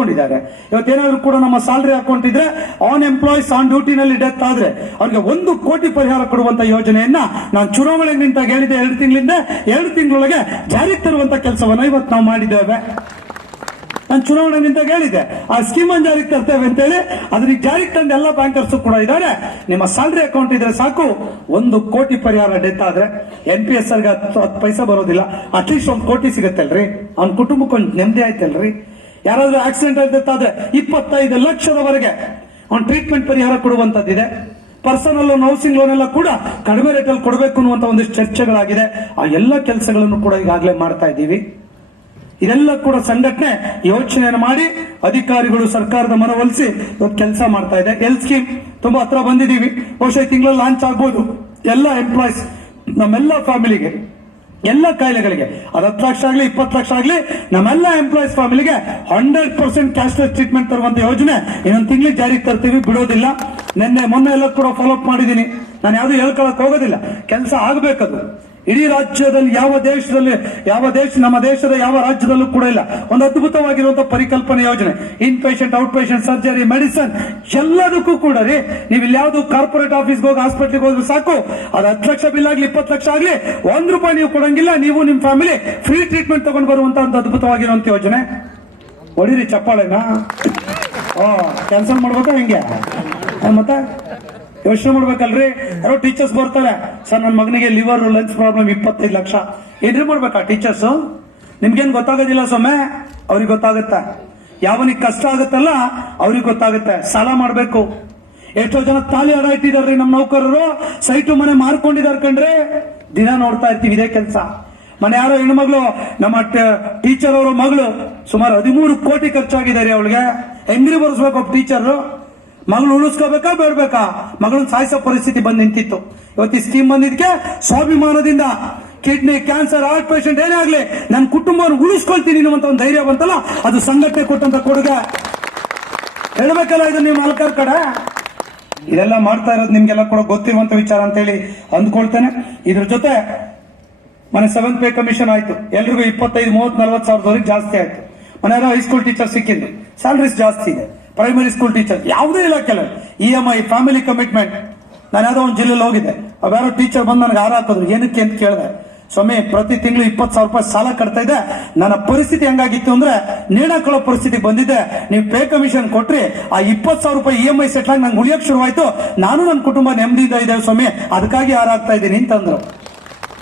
ಕಳ್ಕೊಂಡಿದ್ದಾರೆ ಇವತ್ತೇನಾದ್ರೂ ಕೂಡ ನಮ್ಮ ಸ್ಯಾಲ್ರಿ ಅಕೌಂಟ್ ಇದ್ರೆ ಆನ್ ಎಂಪ್ಲಾಯೀಸ್ ಆನ್ ಡ್ಯೂಟಿನಲ್ಲಿ ಡೆತ್ ಆದ್ರೆ ಅವ್ರಿಗೆ ಒಂದು ಕೋಟಿ ಪರಿಹಾರ ಕೊಡುವಂತ ಯೋಜನೆಯನ್ನ ನಾನು ಚುನಾವಣೆ ನಿಂತ ಹೇಳಿದೆ ಎರಡು ತಿಂಗಳಿಂದ ಎರಡು ತಿಂಗಳೊಳಗೆ ಜಾರಿಗೆ ತರುವಂತ ಕೆಲಸವನ್ನ ಇವತ್ತು ನಾವು ಮಾಡಿದ್ದೇವೆ ನಾನು ಚುನಾವಣೆ ನಿಂತ ಹೇಳಿದೆ ಆ ಸ್ಕೀಮ್ ಅನ್ನು ಜಾರಿಗೆ ತರ್ತೇವೆ ಅಂತೇಳಿ ಅದ್ರಿಗೆ ಜಾರಿಗೆ ತಂದ ಎಲ್ಲ ಬ್ಯಾಂಕರ್ಸ್ ಕೂಡ ಇದ್ದಾರೆ ನಿಮ್ಮ ಸ್ಯಾಲ್ರಿ ಅಕೌಂಟ್ ಇದ್ರೆ ಸಾಕು ಒಂದು ಕೋಟಿ ಪರಿಹಾರ ಡೆತ್ ಆದ್ರೆ ಎನ್ ಪಿ ಎಸ್ ಹತ್ತು ಪೈಸಾ ಬರೋದಿಲ್ಲ ಅಟ್ಲೀಸ್ಟ್ ಒಂದು ಕೋಟಿ ಸಿಗತ್ತಲ್ರಿ ಅವ್ನ ಕುಟುಂಬಕ್ಕೊಂದು ನೆಮ್ಮದಿ ಆಯ್ತಲ್ರಿ ಯಾರಾದರೂ ಆಕ್ಸಿಡೆಂಟ್ ಆಗಿರ್ತಾದ್ರೆ ಇಪ್ಪತ್ತೈದು ಲಕ್ಷದವರೆಗೆ ಒಂದು ಟ್ರೀಟ್ಮೆಂಟ್ ಪರಿಹಾರ ಕೊಡುವಂತದ್ದಿದೆ ಪರ್ಸನಲ್ ಲೋನ್ ಹೌಸಿಂಗ್ ಲೋನ್ ಎಲ್ಲ ಕೂಡ ಕಡಿಮೆ ರೇಟಲ್ಲಿ ಕೊಡಬೇಕು ಅನ್ನುವಂತ ಒಂದಿಷ್ಟು ಚರ್ಚೆಗಳಾಗಿದೆ ಆ ಎಲ್ಲ ಕೆಲಸಗಳನ್ನು ಕೂಡ ಈಗಾಗಲೇ ಮಾಡ್ತಾ ಇದ್ದೀವಿ ಇದೆಲ್ಲ ಕೂಡ ಸಂಘಟನೆ ಯೋಚನೆಯನ್ನು ಮಾಡಿ ಅಧಿಕಾರಿಗಳು ಸರ್ಕಾರದ ಮನವೊಲಿಸಿ ಇವತ್ತು ಕೆಲಸ ಮಾಡ್ತಾ ಇದೆ ಎಲ್ ಸ್ಕೀಮ್ ತುಂಬಾ ಹತ್ರ ಬಂದಿದ್ದೀವಿ ಬಹುಶಃ ತಿಂಗಳಲ್ಲಿ ಲಾಂಚ್ ಆಗ್ಬೋದು ಎಲ್ಲ ಎಂಪ್ಲಾಯೀಸ್ ನಮ್ಮೆಲ್ಲ ಫ್ಯಾಮಿಲಿಗೆ ಎಲ್ಲ ಕಾಯಿಲೆಗಳಿಗೆ ಅದು ಹತ್ತು ಲಕ್ಷ ಆಗಲಿ ಇಪ್ಪತ್ತು ಲಕ್ಷ ಆಗಲಿ ನಮ್ಮೆಲ್ಲ ಎಂಪ್ಲಾಯೀಸ್ ಫ್ಯಾಮಿಲಿಗೆ ಹಂಡ್ರೆಡ್ ಪರ್ಸೆಂಟ್ ಕ್ಯಾಶ್ಲೆಸ್ ಟ್ರೀಟ್ಮೆಂಟ್ ತರುವಂತ ಯೋಜನೆ ಇನ್ನೊಂದು ತಿಂಗಳಿಗೆ ಜಾರಿಗೆ ತರ್ತೀವಿ ಬಿಡೋದಿಲ್ಲ ನಿನ್ನೆ ಮೊನ್ನೆ ಎಲ್ಲ ಕೂಡ ಫಾಲೋಅಪ್ ಮಾಡಿದ್ದೀನಿ ನಾನು ಯಾವುದು ಹೇಳ್ಕೊಳಕ್ ಹೋಗೋದಿಲ್ಲ ಕೆಲಸ ಆಗಬೇಕದು ಇಡೀ ರಾಜ್ಯದಲ್ಲಿ ಯಾವ ದೇಶದಲ್ಲಿ ಯಾವ ದೇಶ ನಮ್ಮ ದೇಶದ ಯಾವ ರಾಜ್ಯದಲ್ಲೂ ಕೂಡ ಇಲ್ಲ ಒಂದು ಅದ್ಭುತವಾಗಿರುವಂತಹ ಪರಿಕಲ್ಪನೆ ಯೋಜನೆ ಇನ್ patient out patient surgery medicine ಎಲ್ಲದಕ್ಕೂ ಕೂಡ ರೀ ನೀವು ಇಲ್ಲಿ ಕಾರ್ಪೊರೇಟ್ ಆಫೀಸ್ಗೆ ಹೋಗಿ ಹಾಸ್ಪಿಟ್ಲಿಗೆ ಹೋದ್ರೆ ಸಾಕು ಅದು ಹತ್ತು ಲಕ್ಷ ಬಿಲ್ ಆಗ್ಲಿ ಇಪ್ಪತ್ತು ಲಕ್ಷ ಆಗ್ಲಿ ಒಂದ್ ರೂಪಾಯಿ ನೀವು ಕೊಡಂಗಿಲ್ಲ ನೀವು ನಿಮ್ಮ ಫ್ಯಾಮಿಲಿ ಫ್ರೀ ಟ್ರೀಟ್ಮೆಂಟ್ ತಗೊಂಡು ಬರುವಂತ ಒಂದು ಅದ್ಭುತವಾಗಿರುವಂತ ಯೋಜನೆ ಹೊಡಿರಿ ಚಪ್ಪಾಳೆನಾ ಓ ಕ್ಯಾನ್ಸಲ್ ಮಾಡ್ಬೇಕಾ ಹೆಂಗೆ ಮತ್ತೆ ಯೋಚನೆ ಮಾಡ್ಬೇಕಲ್ರಿ ಯಾರೋ ಟೀಚರ್ಸ್ ಬರ್ತಾರೆ ಸರ್ ನನ್ನ ಮಗನಿಗೆ ಲಿವರ್ ಲಂಗ್ಸ್ ಪ್ರಾಬ್ಲಮ್ ಇಪ್ಪತ್ತೈದು ಲಕ್ಷ ಎದುರು ಮಾಡ್ಬೇಕಾ ಟೀಚರ್ಸು ನಿಮ್ಗೇನು ಗೊತ್ತಾಗೋದಿಲ್ಲ ಸೊಮ್ಮೆ ಅವ್ರಿಗೆ ಗೊತ್ತಾಗುತ್ತೆ ಯಾವನಿಗೆ ಕಷ್ಟ ಆಗುತ್ತಲ್ಲ ಅವ್ರಿಗೆ ಗೊತ್ತಾಗುತ್ತೆ ಸಾಲ ಮಾಡಬೇಕು ಎಷ್ಟೋ ಜನ ತಾಲಿ ಅಡ ಇಟ್ಟಿದಾರ್ರಿ ನಮ್ಮ ನೌಕರರು ಸೈಟು ಮನೆ ಮಾರ್ಕೊಂಡಿದ್ದಾರೆ ಕಂಡ್ರೆ ದಿನ ನೋಡ್ತಾ ಇರ್ತೀವಿ ಇದೇ ಕೆಲಸ ಮನೆ ಯಾರೋ ಹೆಣ್ಮಗಳು ನಮ್ಮ ಟೀಚರ್ ಅವರ ಮಗಳು ಸುಮಾರು ಹದಿಮೂರು ಕೋಟಿ ಖರ್ಚಾಗಿದ್ದಾರೆ ಅವಳಿಗೆ ಹೆಂಗ್ರಿ ಬರ್ಸ್ಬೇಕು ಟೀಚರ್ ಮಗಳು ಉಳಿಸ್ಕೋಬೇಕಾ ಬೇಡ್ಬೇಕಾ ಮಗಳನ್ನ ಸಾಯಿಸೋ ಪರಿಸ್ಥಿತಿ ಬಂದು ನಿಂತಿತ್ತು ಇವತ್ತು ಈ ಸ್ಕೀಮ್ ಬಂದಿದ್ದಕ್ಕೆ ಸ್ವಾಭಿಮಾನದಿಂದ ಕಿಡ್ನಿ ಕ್ಯಾನ್ಸರ್ ಹಾರ್ಟ್ ಪೇಷಂಟ್ ಏನೇ ಆಗಲಿ ನನ್ನ ಕುಟುಂಬವನ್ನು ಉಳಿಸ್ಕೊಳ್ತೀನಿ ಒಂದು ಧೈರ್ಯ ಬಂತಲ್ಲ ಅದು ಸಂಘಟನೆ ಕೊಟ್ಟಂತ ಕೊಡುಗೆ ಹೇಳಬೇಕಲ್ಲ ಇದು ನಿಮ್ಮ ಮಾಲ್ಕರ್ ಕಡೆ ಇದೆಲ್ಲ ಮಾಡ್ತಾ ಇರೋದು ನಿಮ್ಗೆಲ್ಲ ಕೂಡ ಗೊತ್ತಿರುವಂತ ವಿಚಾರ ಅಂತ ಹೇಳಿ ಅಂದ್ಕೊಳ್ತೇನೆ ಇದ್ರ ಜೊತೆ ಮನೆ ಸೆವೆಂತ್ ಪೇ ಕಮಿಷನ್ ಆಯ್ತು ಎಲ್ರಿಗೂ ಇಪ್ಪತ್ತೈದು ಮೂವತ್ತು ನಲ್ವತ್ತು ಸಾವಿರದವರೆಗೆ ಜಾಸ್ತಿ ಆಯ್ತು ಹೈ ಹೈಸ್ಕೂಲ್ ಟೀಚರ್ ಸಿಕ್ಕಿದ್ರು ಸ್ಯಾಲ್ರೀಸ್ ಜಾಸ್ತಿ ಇದೆ ಪ್ರೈಮರಿ ಸ್ಕೂಲ್ ಟೀಚರ್ ಯಾವುದೇ ಇಲಾಖೆಲ್ಲ E M I family commitment ನಾನು ಯಾವುದೋ ಒಂದು ಜಿಲ್ಲೆಯಲ್ಲಿ ಹೋಗಿದ್ದೆ ಅವ್ಯಾರೋ ಟೀಚರ್ ಬಂದು ನನಗೆ ಆರ ಏನಕ್ಕೆ ಅಂತ ಕೇಳಿದೆ ಸ್ವಾಮಿ ಪ್ರತಿ ತಿಂಗಳು ಇಪ್ಪತ್ತು ಸಾವಿರ ರೂಪಾಯಿ ಸಾಲ ಕಟ್ತಾ ಇದ್ದೆ ನನ್ನ ಪರಿಸ್ಥಿತಿ ಹೆಂಗಾಗಿತ್ತು ಅಂದ್ರೆ ನೇಣಾಕೊಳ್ಳೋ ಪರಿಸ್ಥಿತಿ ಬಂದಿದ್ದೆ ನೀವು ಪೇ ಕಮಿಷನ್ ಕೊಟ್ರಿ ಆ ಇಪ್ಪತ್ತು ಸಾವಿರ ರೂಪಾಯಿ ಇ ಎಂ ಐ ಸೆಟ್ಲ್ ಆಗಿ e ನಂಗೆ ಉಳಿಯೋಕೆ ಶುರುವಾಯಿತು ನಾನು ನನ್ನ ಕುಟುಂಬ ನೆಮ್ಮದಿಯಿಂದ ಇದೆ ಸ್ವಾಮಿ ಅದಕ್ಕಾಗಿ ಹಾರಾಗ್ತಾ ಇದ್ದೀನಿ ಅಂತಂದ್ರು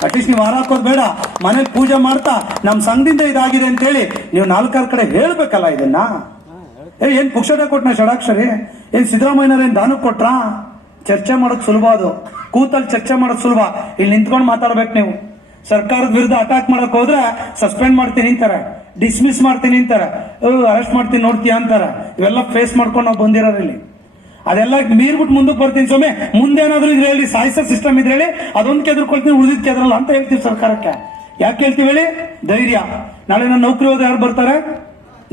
ಅಟ್ಲೀಸ್ಟ್ ನೀವು ಹಾರಾಕೋದು ಬೇಡ ಮನೇಲಿ ಪೂಜೆ ಮಾಡ್ತಾ ನಮ್ಮ ಸಂಘದಿಂದ ಇದಾಗಿದೆ ಹೇಳಿ ನೀವು ನಾಲ್ಕಾರು ಕಡೆ ಹೇಳ್ಬೇಕಲ್ಲ ಇದನ್ನ ಏನ್ ಏನು ಪುಕ್ಷಟ ಕೊಟ್ಟ ಷಡಾಕ್ಷರಿ ಏನು ಸಿದ್ದರಾಮಯ್ಯನವ್ರು ಏನ್ ದಾನಕ್ಕೆ ಕೊಟ್ರಾ ಚರ್ಚೆ ಮಾಡೋದು ಸುಲಭ ಅದು ಕೂತಲ್ಲಿ ಚರ್ಚೆ ಮಾಡೋದು ಸುಲಭ ಇಲ್ಲಿ ನಿಂತ್ಕೊಂಡು ಮಾತಾಡ್ಬೇಕು ನೀವು ಸರ್ಕಾರದ ವಿರುದ್ಧ ಅಟ್ಯಾಕ್ ಮಾಡಕ್ ಹೋದ್ರೆ ಸಸ್ಪೆಂಡ್ ಮಾಡ್ತೀನಿ ಅಂತಾರೆ ಡಿಸ್ಮಿಸ್ ಮಾಡ್ತೀನಿ ಅಂತಾರೆ ಅರೆಸ್ಟ್ ಮಾಡ್ತೀನಿ ನೋಡ್ತೀಯ ಅಂತಾರೆ ಇವೆಲ್ಲ ಫೇಸ್ ಮಾಡ್ಕೊಂಡು ನಾವು ಬಂದಿರೋದ್ರಲ್ಲಿ ಇಲ್ಲಿ ಅದೆಲ್ಲ ಮೀರ್ಬಿಟ್ಟು ಮುಂದಕ್ಕೆ ಬರ್ತೀನಿ ಸ್ವಾಮಿ ಮುಂದೇನಾದ್ರೂ ಇದ್ರೆ ಹೇಳಿ ಸಾಯಿಸೋ ಸಿಸ್ಟಮ್ ಇದ್ರೆ ಹೇಳಿ ಅದೊಂದು ಕೆದ್ರಕೊಳ್ತೀನಿ ಉಳಿದಿದ್ ಕೆದ್ರಲ್ಲ ಅಂತ ಹೇಳ್ತೀವಿ ಸರ್ಕಾರಕ್ಕೆ ಯಾಕೆ ಹೇಳ್ತೀವಿ ಹೇಳಿ ಧೈರ್ಯ ನಾಳೆ ನನ್ನ ನೌಕರಿ ಹೋದ್ರೆ ಯಾರು ಬರ್ತಾರೆ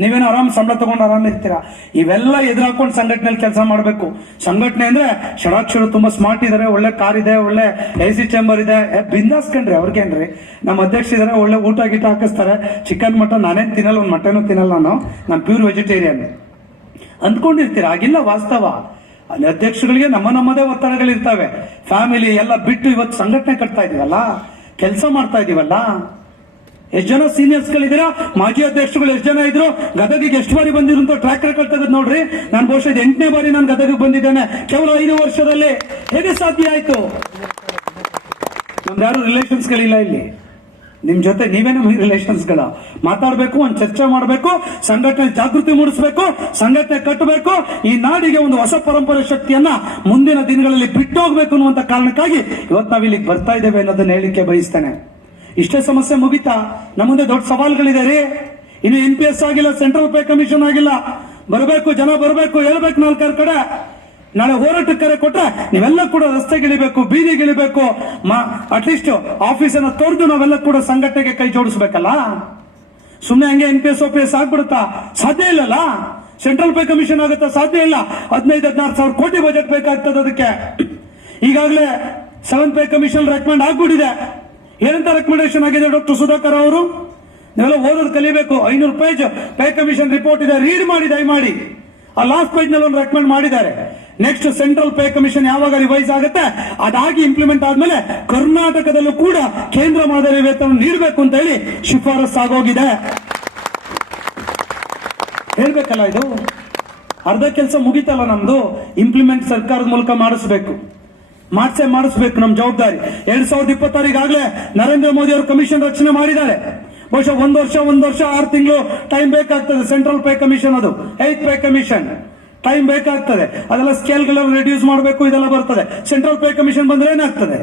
ನೀವೇನು ಆರಾಮ್ ಸಂಬಳ ತಗೊಂಡು ಆರಾಮ ಇರ್ತೀರಾ ಇವೆಲ್ಲ ಎದುರಾಕೊಂಡು ಸಂಘಟನೆಯಲ್ಲಿ ಕೆಲಸ ಮಾಡಬೇಕು ಸಂಘಟನೆ ಅಂದ್ರೆ ಷಡಾಕ್ಷರು ತುಂಬಾ ಸ್ಮಾರ್ಟ್ ಇದಾರೆ ಒಳ್ಳೆ ಕಾರ್ ಇದೆ ಒಳ್ಳೆ ಎ ಸಿ ಚೇಂಬರ್ ಇದೆ ಬಿಂದಾಸ್ಕಂಡ್ರಿ ಅವ್ರಿಗೇನ್ರಿ ನಮ್ಮ ಅಧ್ಯಕ್ಷ ಇದಾರೆ ಒಳ್ಳೆ ಊಟ ಗೀಟ ಹಾಕಿಸ್ತಾರೆ ಚಿಕನ್ ಮಟನ್ ನಾನೇನು ತಿನ್ನಲ್ಲ ಒಂದು ಮಟನ್ ತಿನ್ನಲ್ಲ ನಾನು ನಾನು ಪ್ಯೂರ್ ವೆಜಿಟೇರಿಯನ್ ಅಂದ್ಕೊಂಡಿರ್ತೀರ ಆಗಿಲ್ಲ ವಾಸ್ತವ ಅಲ್ಲಿ ಅಧ್ಯಕ್ಷಗಳಿಗೆ ನಮ್ಮ ನಮ್ಮದೇ ಒತ್ತಡಗಳಿರ್ತವೆ ಫ್ಯಾಮಿಲಿ ಎಲ್ಲ ಬಿಟ್ಟು ಇವತ್ತು ಸಂಘಟನೆ ಕಟ್ತಾ ಇದೀವಲ್ಲ ಕೆಲಸ ಮಾಡ್ತಾ ಇದೀವಲ್ಲ ಎಷ್ಟು ಜನ ಸೀನಿಯರ್ಸ್ ಸೀನಿಯರ್ಸ್ಗಳಿದ್ದೀರಾ ಮಾಜಿ ಅಧ್ಯಕ್ಷರುಗಳು ಎಷ್ಟು ಜನ ಇದ್ರು ಗದಗಿಗೆ ಎಷ್ಟು ಬಾರಿ ಬಂದಿದ್ರು ಟ್ರ್ಯಾಕ್ ರೆಕಾರ್ಡ್ ತೆಗೆದ್ ನೋಡ್ರಿ ನಾನು ಬಹುಶಃ ಎಂಟನೇ ಬಾರಿ ನಾನು ಗದಗಿಗೆ ಬಂದಿದ್ದೇನೆ ಕೇವಲ ಐದು ವರ್ಷದಲ್ಲಿ ಹೇಗೆ ಸಾಧ್ಯ ಆಯ್ತು ನಮ್ದು ಯಾರು ಗಳಿಲ್ಲ ಇಲ್ಲಿ ನಿಮ್ ಜೊತೆ ನೀವೇ ರಿಲೇಷನ್ಸ್ ಗಳ ಮಾತಾಡಬೇಕು ಒಂದು ಚರ್ಚೆ ಮಾಡಬೇಕು ಸಂಘಟನೆ ಜಾಗೃತಿ ಮೂಡಿಸಬೇಕು ಸಂಘಟನೆ ಕಟ್ಟಬೇಕು ಈ ನಾಡಿಗೆ ಒಂದು ಹೊಸ ಪರಂಪರೆ ಶಕ್ತಿಯನ್ನ ಮುಂದಿನ ದಿನಗಳಲ್ಲಿ ಬಿಟ್ಟು ಹೋಗ್ಬೇಕು ಅನ್ನುವಂತ ಕಾರಣಕ್ಕಾಗಿ ಇವತ್ತು ನಾವು ಇಲ್ಲಿಗೆ ಬರ್ತಾ ಇದ್ದೇವೆ ಅನ್ನೋದನ್ನ ಹೇಳಿಕೆ ಬಯಸ್ತೇನೆ ಇಷ್ಟೇ ಸಮಸ್ಯೆ ಮುಗಿತಾ ಮುಂದೆ ದೊಡ್ಡ ಸವಾಲುಗಳಿದೆ ರೀ ಇನ್ನು ಎನ್ ಪಿ ಎಸ್ ಆಗಿಲ್ಲ ಸೆಂಟ್ರಲ್ ಪೇ ಕಮಿಷನ್ ಆಗಿಲ್ಲ ಬರಬೇಕು ಜನ ಬರಬೇಕು ಹೇಳ್ಬೇಕು ನಾಲ್ಕಾರು ಕಡೆ ನಾಳೆ ಹೋರಾಟಕ್ಕೆ ಕರೆ ಕೊಟ್ರೆ ನೀವೆಲ್ಲ ಕೂಡ ರಸ್ತೆಗಿಳಿಬೇಕು ಬೀದಿಗಿಳಿಬೇಕು ಅಟ್ಲೀಸ್ಟ್ ಅನ್ನ ತೋರ್ದು ನಾವೆಲ್ಲ ಕೂಡ ಸಂಘಟನೆಗೆ ಕೈ ಜೋಡಿಸ್ಬೇಕಲ್ಲ ಸುಮ್ಮನೆ ಹಂಗೆ N P S O P S ಆಗ್ಬಿಡುತ್ತಾ ಸಾಧ್ಯ ಇಲ್ಲಲ್ಲ ಸೆಂಟ್ರಲ್ ಪೇ ಕಮಿಷನ್ ಆಗುತ್ತಾ ಸಾಧ್ಯ ಇಲ್ಲ ಹದಿನೈದು ಹದಿನಾರು ಸಾವಿರ ಕೋಟಿ ಬಜೆಟ್ ಬೇಕಾಗ್ತದೆ ಅದಕ್ಕೆ ಈಗಾಗಲೇ ಸೆವೆನ್ ಪೇ ಕಮಿಷನ್ ರೆಕಮೆಂಡ್ ಆಗ್ಬಿಟ್ಟಿದೆ ಏನಂತ ರೆಕಮೆಂಡೇಶನ್ ಆಗಿದೆ ಡಾಕ್ಟರ್ ಸುಧಾಕರ್ ಅವರು ನೀವೆಲ್ಲ ಓದೋದು ಕಲಿಬೇಕು ಐನೂರು ಪೇಜ್ ಪೇ ಕಮಿಷನ್ ರಿಪೋರ್ಟ್ ಇದೆ ರೀಡ್ ಮಾಡಿ ಮಾಡಿ ಆ ಲಾಸ್ಟ್ ಪೇಜ್ ನಲ್ಲಿ ಒಂದು ರೆಕಮೆಂಡ್ ಮಾಡಿದ್ದಾರೆ ನೆಕ್ಸ್ಟ್ ಸೆಂಟ್ರಲ್ ಪೇ ಕಮಿಷನ್ ಯಾವಾಗ ರಿವೈಸ್ ಆಗುತ್ತೆ ಅದಾಗಿ ಇಂಪ್ಲಿಮೆಂಟ್ ಆದ್ಮೇಲೆ ಕರ್ನಾಟಕದಲ್ಲೂ ಕೂಡ ಕೇಂದ್ರ ಮಾದರಿ ವೇತನ ನೀಡಬೇಕು ಅಂತ ಹೇಳಿ ಶಿಫಾರಸ್ ಆಗೋಗಿದೆ ಹೇಳ್ಬೇಕಲ್ಲ ಇದು ಅರ್ಧ ಕೆಲಸ ಮುಗಿತಲ್ಲ ನಮ್ದು ಇಂಪ್ಲಿಮೆಂಟ್ ಸರ್ಕಾರದ ಮೂಲಕ ಮಾಡಿಸ್ಬೇಕು ಮಾಡಿಸೆ ಮಾಡಿಸ್ಬೇಕು ನಮ್ಮ ಜವಾಬ್ದಾರಿ ಎರಡ್ ಸಾವಿರದ ಇಪ್ಪತ್ತಾರು ನರೇಂದ್ರ ಮೋದಿ ಅವರು ಕಮಿಷನ್ ರಚನೆ ಮಾಡಿದ್ದಾರೆ ಬಹುಶಃ ಒಂದ್ ವರ್ಷ ಒಂದ್ ವರ್ಷ ಆರು ತಿಂಗಳು ಟೈಮ್ ಬೇಕಾಗ್ತದೆ ಸೆಂಟ್ರಲ್ ಪೇ ಕಮಿಷನ್ ಅದು ಏತ್ ಪೇ ಕಮಿಷನ್ ಟೈಮ್ ಬೇಕಾಗ್ತದೆ ಅದೆಲ್ಲ ಗಳನ್ನ ರೆಡ್ಯೂಸ್ ಮಾಡಬೇಕು ಇದೆಲ್ಲ ಬರ್ತದೆ ಸೆಂಟ್ರಲ್ ಪೇ ಕಮಿಷನ್ ಬಂದ್ರೆ ಏನಾಗ್ತದೆ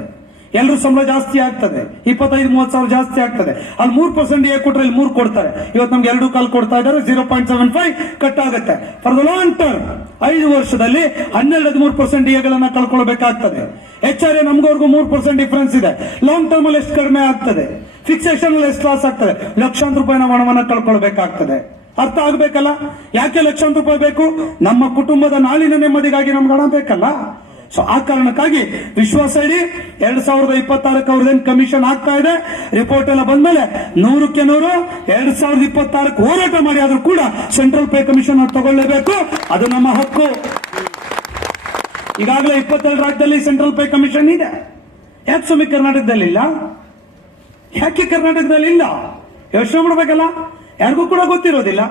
ಎಲ್ಲರೂ ಸಂಬಳ ಜಾಸ್ತಿ ಆಗ್ತದೆ ಇಪ್ಪತ್ತೈದು ಮೂವತ್ತು ಸಾವಿರ ಜಾಸ್ತಿ ಆಗ್ತದೆ ಅಲ್ಲಿ ಮೂರು ಪರ್ಸೆಂಟ್ ಏ ಕೊಟ್ಟರೆ ಇಲ್ಲಿ ಮೂರು ಕೊಡ್ತಾರೆ ಇವತ್ತು ನಮ್ಗೆ ಎರಡು ಕಾಲ್ ಕೊಡ್ತಾ ಇದ್ದಾರೆ zero point seven five cut ಆಗುತ್ತೆ ಫಾರ್ ದ ಲಾಂಗ್ ಟರ್ಮ್ ಐದು ವರ್ಷದಲ್ಲಿ ಹನ್ನೆರಡು ಹದಿಮೂರು ಪರ್ಸೆಂಟ್ ಎಗಳನ್ನು ಕಳ್ಕೊಳ್ಬೇಕಾಗ್ತದೆ ಎಚ್ ಆರ್ ಎ ನಮ್ಗವ್ರಿಗೂ ಮೂರು ಪರ್ಸೆಂಟ್ ಡಿಫ್ರೆನ್ಸ್ ಇದೆ ಲಾಂಗ್ ಟರ್ಮ್ ಅಲ್ಲಿ ಎಷ್ಟು ಕಡಿಮೆ ಆಗ್ತದೆ ಫಿಕ್ಸೇಷನ್ ಅಲ್ಲಿ ಎಷ್ಟು ಲಾಸ್ ಆಗ್ತದೆ ಲಕ್ಷಾಂತರ ರೂಪಾಯಿನ ಹಣವನ್ನು ಕಳ್ಕೊಳ್ಬೇಕಾಗ್ತದೆ ಅರ್ಥ ಆಗ್ಬೇಕಲ್ಲ ಯಾಕೆ ಲಕ್ಷಾಂತರ ರೂಪಾಯಿ ಬೇಕು ನಮ್ಮ ಕುಟುಂಬದ ನಾಳಿನ ನೆಮ್ಮದಿಗಾಗಿ ನಮ್ಗೆ ಹಣ ಬೇಕಲ್ಲ ಸೊ ಆ ಕಾರಣಕ್ಕಾಗಿ ವಿಶ್ವಾಸ ಇಡಿ ಎರಡ್ ಸಾವಿರದ ಇಪ್ಪತ್ತಾರಕ್ಕೆ ಅವ್ರದ್ದೇನು ಕಮಿಷನ್ ಆಗ್ತಾ ಇದೆ ರಿಪೋರ್ಟ್ ಎಲ್ಲ ಬಂದ್ಮೇಲೆ ನೂರಕ್ಕೆ ನೂರು ಎರಡ್ ಸಾವಿರದ ಇಪ್ಪತ್ತಾರಕ್ಕೆ ಹೋರಾಟ ಮಾಡಿ ಆದ್ರೂ ಕೂಡ ಸೆಂಟ್ರಲ್ ಪೇ ಕಮಿಷನ್ ಅವ್ರು ತಗೊಳ್ಳೇಬೇಕು ಅದು ನಮ್ಮ ಹಕ್ಕು ಈಗಾಗಲೇ ಇಪ್ಪತ್ತೆರಡು ರಾಜ್ಯದಲ್ಲಿ ಸೆಂಟ್ರಲ್ ಪೇ ಕಮಿಷನ್ ಇದೆ ಯಾಕೆ ಸುಮ್ಮನೆ ಕರ್ನಾಟಕದಲ್ಲಿ ಇಲ್ಲ ಯಾಕೆ ಕರ್ನಾಟಕದಲ್ಲಿ ಇಲ್ಲ ಯೋಚನೆ ಮಾಡಬೇಕಲ್ಲ ಯಾರಿಗೂ ಕೂಡ ಗೊತ್ತಿರೋದಿಲ್ಲ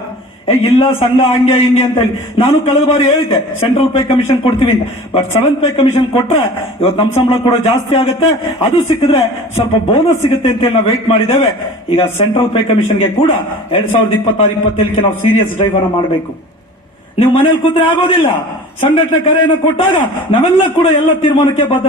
ಇಲ್ಲ ಸಂಘ ಹಂಗೆ ಹಿಂಗೆ ಅಂತ ಹೇಳಿ ನಾನು ಕಳೆದ ಬಾರಿ ಹೇಳಿದ್ದೆ ಸೆಂಟ್ರಲ್ ಪೇ ಕಮಿಷನ್ ಕೊಡ್ತೀವಿ ಅಂತ ಬಟ್ ಸೆವೆನ್ ಪೇ ಕಮಿಷನ್ ಕೊಟ್ರೆ ಇವತ್ತು ನಮ್ಮ ಸಂಬಳ ಕೂಡ ಜಾಸ್ತಿ ಆಗುತ್ತೆ ಅದು ಸಿಕ್ಕಿದ್ರೆ ಸ್ವಲ್ಪ ಬೋನಸ್ ಸಿಗುತ್ತೆ ಅಂತ ಹೇಳಿ ನಾವು ವೇಟ್ ಮಾಡಿದ್ದೇವೆ ಈಗ ಸೆಂಟ್ರಲ್ ಪೇ ಕಮಿಷನ್ಗೆ ಕೂಡ ಎರಡ್ ಸಾವಿರದ ಇಪ್ಪತ್ತಾರು ಇಪ್ಪತ್ತೇಳಕ್ಕೆ ನಾವು ಸೀರಿಯಸ್ ಡ್ರೈವರ್ ಅನ್ನ ಮಾಡಬೇಕು ನೀವು ಮನೇಲಿ ಕೂತ್ರೆ ಆಗೋದಿಲ್ಲ ಸಂಘಟನೆ ಕರೆಯನ್ನು ಕೊಟ್ಟಾಗ ನಾವೆಲ್ಲ ಕೂಡ ಎಲ್ಲ ತೀರ್ಮಾನಕ್ಕೆ ಬದ್ಧ